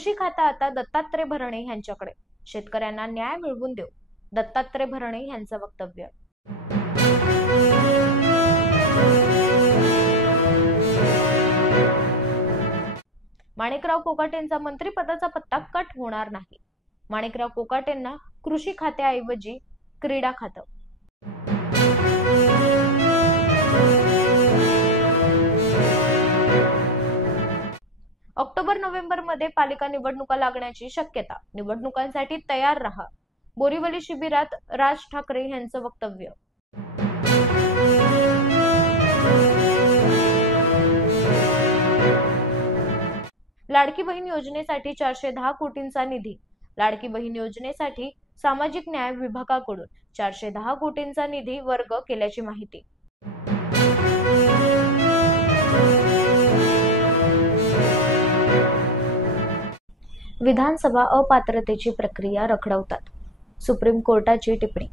कृषी खातं आता दत्तात्रय भरणे यांच्याकडे, शेतकऱ्यांना न्याय मिळवून देऊ, दत्तात्रय भरणे यांचं वक्तव्य. माणिकराव कोकाटेंचा मंत्रिपदाचा पत्ता कट होणार नाही. माणिकराव कोकाटेंना कृषी खात्याऐवजी क्रीडा खातं. ऑक्टोबर-नोव्हेंबर मध्ये पालिका निवडणुका लागण्याची शक्यता, निवडणुकांसाठी तयार रहा. बोरिवली शिबिरात राज ठाकरे यांचं वक्तव्य. लाडकी बहीण योजनेसाठी 410 कोटींचा निधी. लाडकी बहीण योजनेसाठी सामाजिक न्याय विभागाकडून 410 कोटींचा निधी वर्ग केल्याची माहिती. विधानसभा अपात्रतेची प्रक्रिया रखडवतात, सुप्रीम कोर्टाची टिप्पणी.